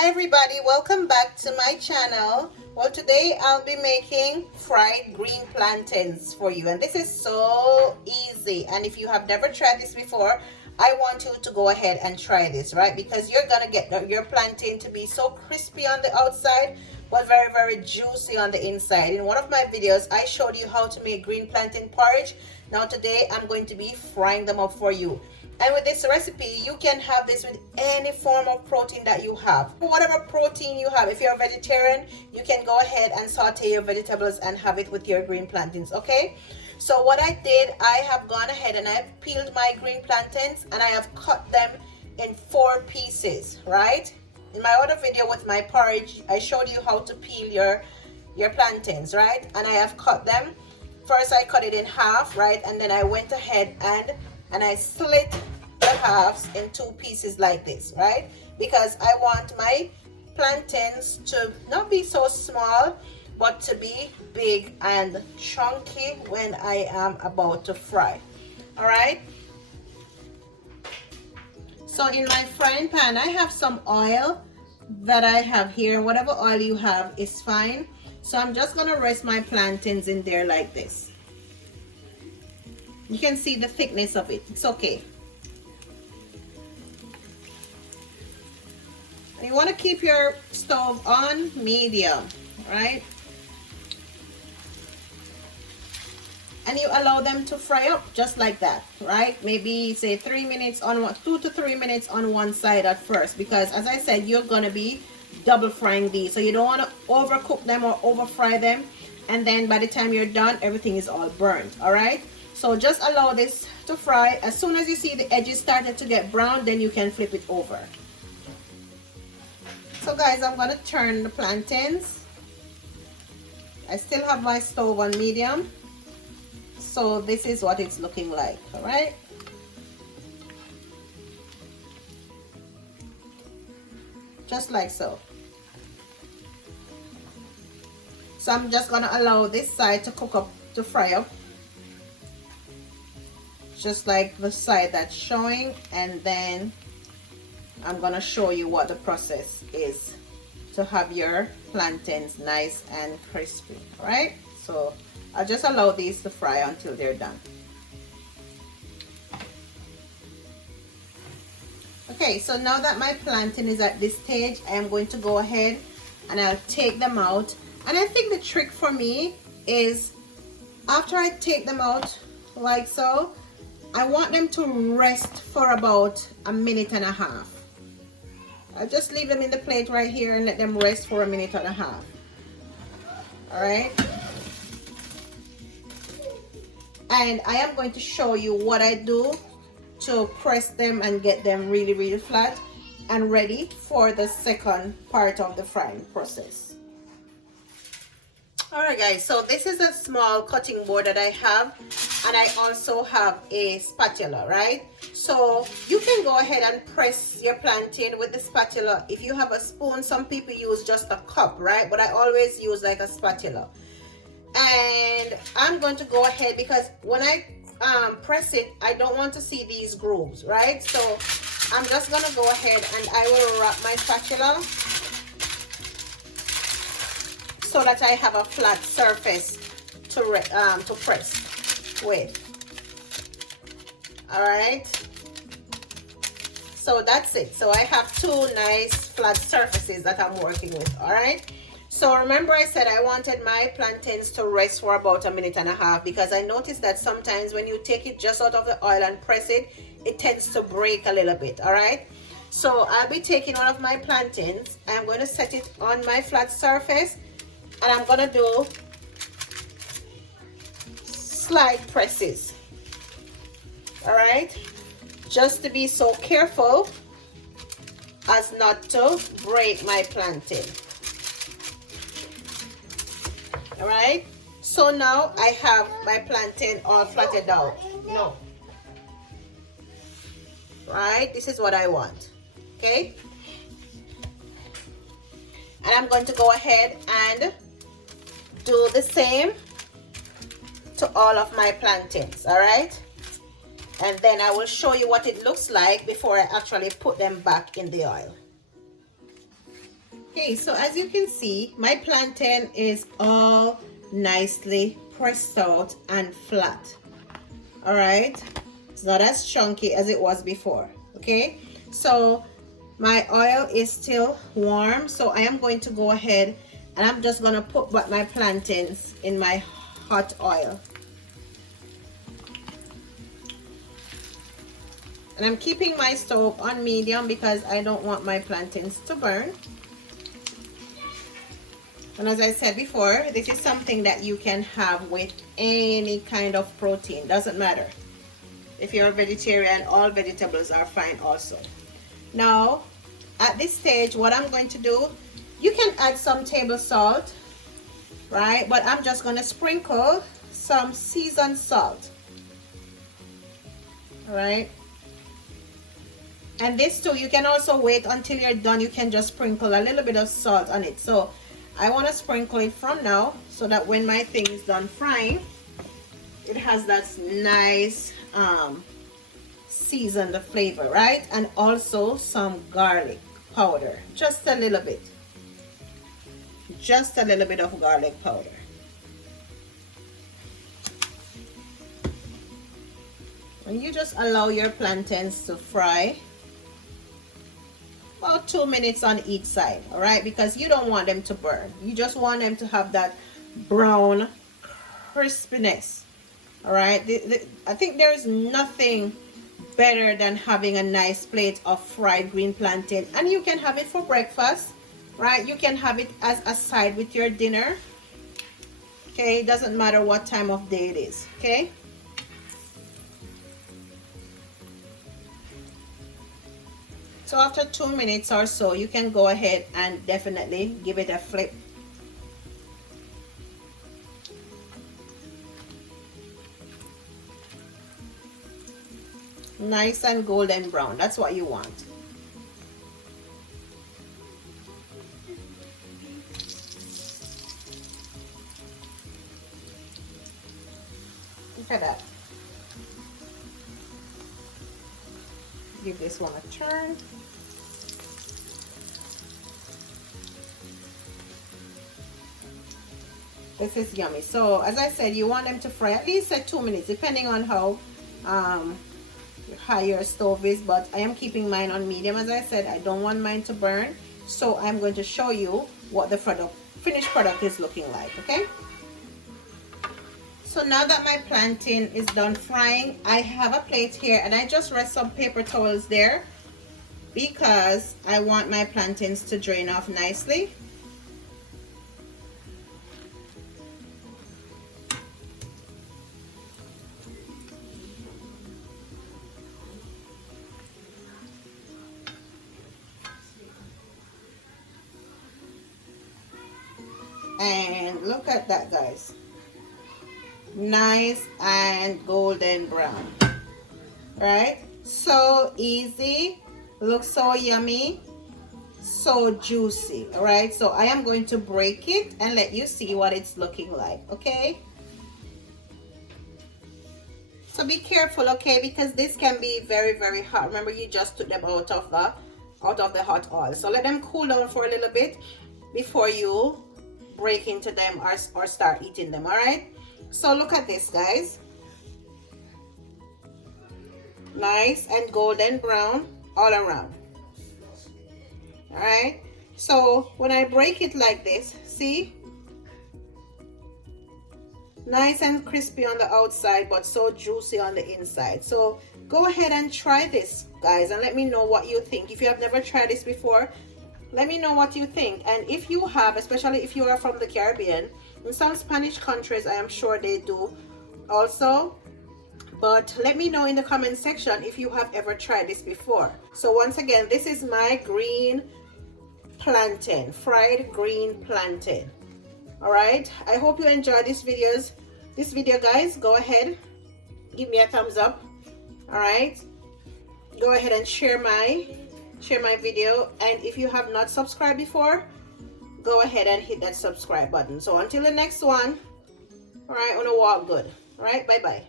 Hi everybody, welcome back to my channel. Well, today I'll be making fried green plantains for you, and this is so easy. And if you have never tried this before, I want you to go ahead and try this, right? Because you're gonna get your plantain to be so crispy on the outside but very juicy on the inside. In one of my videos I showed you how to make green plantain porridge. Now today I'm going to be frying them up for you. And with this recipe, you can have this with any form of protein that you have. Whatever protein you have, if you're a vegetarian, you can go ahead and saute your vegetables and have it with your green plantains, okay? So what I did, I have gone ahead and I've peeled my green plantains and I have cut them in 4 pieces, right? In my other video with my porridge, I showed you how to peel your plantains, right? And I have cut them. First I cut it in half, right? And then I went ahead and I split the halves in 2 pieces like this, right? Because I want my plantains to not be so small, but to be big and chunky when I am about to fry. All right. So in my frying pan, I have some oil that I have here. Whatever oil you have is fine. So I'm just gonna rest my plantains in there like this. You can see the thickness of it. It's okay. You want to keep your stove on medium, right? And you allow them to fry up just like that, right? Maybe say 3 minutes on one, 2 to 3 minutes on one side at first, because as I said, you're gonna be double frying these, so you don't want to overcook them or over fry them, and then by the time you're done, everything is all burnt. All right. So just allow this to fry. As soon as you see the edges started to get brown, then you can flip it over. So guys, I'm going to turn the plantains. I still have my stove on medium. So this is what it's looking like, all right? Just like so. So I'm just going to allow this side to cook up, to fry up. Just like the side that's showing, and then I'm gonna show you what the process is to have your plantains nice and crispy. All right, so I'll just allow these to fry until they're done. Okay, so now that my plantain is at this stage, I am going to go ahead and I'll take them out. And I think the trick for me is after I take them out like so, I want them to rest for about 1.5 minutes. I'll just leave them in the plate right here and let them rest for 1.5 minutes. All right. And I am going to show you what I do to press them and get them really flat and ready for the second part of the frying process. All right guys, so this is a small cutting board that I have, and I also have a spatula, right? So you can go ahead and press your plantain with the spatula. If you have a spoon, some people use just a cup, right? But I always use like a spatula. And I'm going to go ahead, because when I press it, I don't want to see these grooves, right? So I'm just gonna go ahead and I will wrap my spatula so that I have a flat surface to press with. All right, so that's it. So I have 2 nice flat surfaces that I'm working with. All right, so remember I said I wanted my plantains to rest for about 1.5 minutes, because I noticed that sometimes when you take it just out of the oil and press it, it tends to break a little bit. All right, so I'll be taking one of my plantains, I'm going to set it on my flat surface, and I'm gonna do slight presses. All right, just to be so careful as not to break my plantain. All right, so now I have my plantain all flattened out. No, right, this is what I want. Okay, and I'm going to go ahead and do the same to all of my plantains. All right, and then I will show you what it looks like before I actually put them back in the oil. Okay, so as you can see, my plantain is all nicely pressed out and flat. All right, it's not as chunky as it was before. Okay, so my oil is still warm, so I am going to go ahead and I'm just gonna put back my plantains in my hot oil. And I'm keeping my stove on medium because I don't want my plantains to burn. And as I said before, this is something that you can have with any kind of protein. Doesn't matter. If you're a vegetarian, all vegetables are fine also. Now, at this stage, what I'm going to do, you can add some table salt, right? But I'm just going to sprinkle some seasoned salt. All right? And this too, you can also wait until you're done. You can just sprinkle a little bit of salt on it. So I want to sprinkle it from now so that when my thing is done frying, it has that nice seasoned flavor, right? And also some garlic powder, just a little bit. Just a little bit of garlic powder. And you just allow your plantains to fry about 2 minutes on each side, all right? Because you don't want them to burn. You just want them to have that brown crispiness, all right? I think there's nothing better than having a nice plate of fried green plantain, and you can have it for breakfast, right? You can have it as a side with your dinner, okay? It doesn't matter what time of day it is, okay? So after 2 minutes or so, you can go ahead and definitely give it a flip. Nice and golden brown. That's what you want. Look at that. Give this one a turn. This is yummy. So as I said, you want them to fry at least at 2 minutes, depending on how high your stove is, but I am keeping mine on medium. As I said, I don't want mine to burn, so I'm going to show you what the finished product is looking like. Okay, so now that my plantain is done frying, I have a plate here and I just rest some paper towels there because I want my plantains to drain off nicely. And look at that, guys. Nice and golden brown, right? So easy, looks so yummy, so juicy. All right, so I am going to break it and let you see what it's looking like. Okay, so be careful, okay, because this can be very, very hot. Remember, you just took them out of the hot oil, so let them cool down for a little bit before you break into them or start eating them. All right, so look at this, guys. Nice and golden brown all around. All right, so when I break it like this, see, nice and crispy on the outside but so juicy on the inside. So go ahead and try this, guys, and let me know what you think. If you have never tried this before, let me know what you think. And if you have, especially if you are from the Caribbean, in some Spanish countries I am sure they do also, but let me know in the comment section if you have ever tried this before. So once again, this is my green plantain, fried green plantain. All right, I hope you enjoyed this video, guys. Go ahead, give me a thumbs up. All right, go ahead and share my video, and if you have not subscribed before, go ahead and hit that subscribe button. So until the next one, all right, I'm gonna walk good. All right, bye bye.